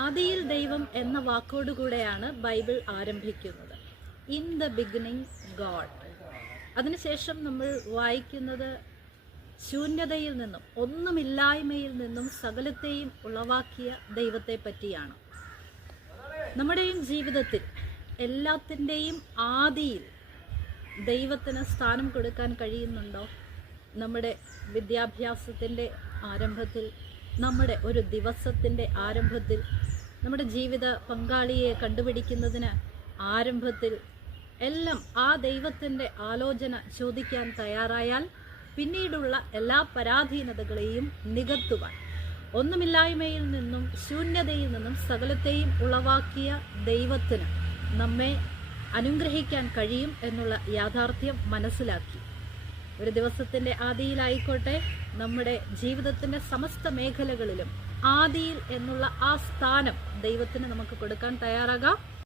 ആദിയിൽ ദൈവം എന്ന വാക്കോടുകൂടെയാണ് ബൈബിൾ ആരംഭിക്കുന്നത്. In the beginning God. അതിനുശേഷം നമ്മൾ വായിക്കുന്നത് ശൂന്യതയിൽ നിന്നും, ഒന്നുമില്ലായ്മയിൽ നിന്നും സകലത്തെയും ഉളവാക്കിയ ദൈവത്തെ പറ്റിയാണ്. നമ്മുടെയും ജീവിതത്തിൽ എല്ലാത്തിൻ്റെയും ആദിയിൽ ദൈവത്തിന് സ്ഥാനം കൊടുക്കാൻ കഴിയുന്നുണ്ടോ? നമ്മുടെ വിദ്യാഭ്യാസത്തിൻ്റെ ആരംഭത്തിൽ, നമ്മുടെ ഒരു ദിവസത്തിൻ്റെ ആരംഭത്തിൽ, നമ്മുടെ ജീവിത പങ്കാളിയെ കണ്ടുപിടിക്കുന്നതിന് ആരംഭത്തിൽ എല്ലാം ആ ദൈവത്തിൻ്റെ ആലോചന ചോദിക്കാൻ തയ്യാറായാൽ പിന്നീടുള്ള എല്ലാ പരാധീനതകളെയും നികത്തുവാൻ, ഒന്നുമില്ലായ്മയിൽ നിന്നും ശൂന്യതയിൽ നിന്നും സകലത്തെയും ഉളവാക്കിയ ദൈവത്തിന് നമ്മെ അനുഗ്രഹിക്കാൻ കഴിയും എന്നുള്ള യാഥാർത്ഥ്യം മനസ്സിലാക്കി ഒരു ദിവസത്തിൻ്റെ ആദിയിലായിക്കോട്ടെ, നമ്മുടെ ജീവിതത്തിൻ്റെ സമസ്ത മേഖലകളിലും ആദിയിൽ എന്നുള്ള ആ സ്ഥാനം ദൈവത്തിന് നമുക്ക് കൊടുക്കാൻ തയ്യാറാകാം.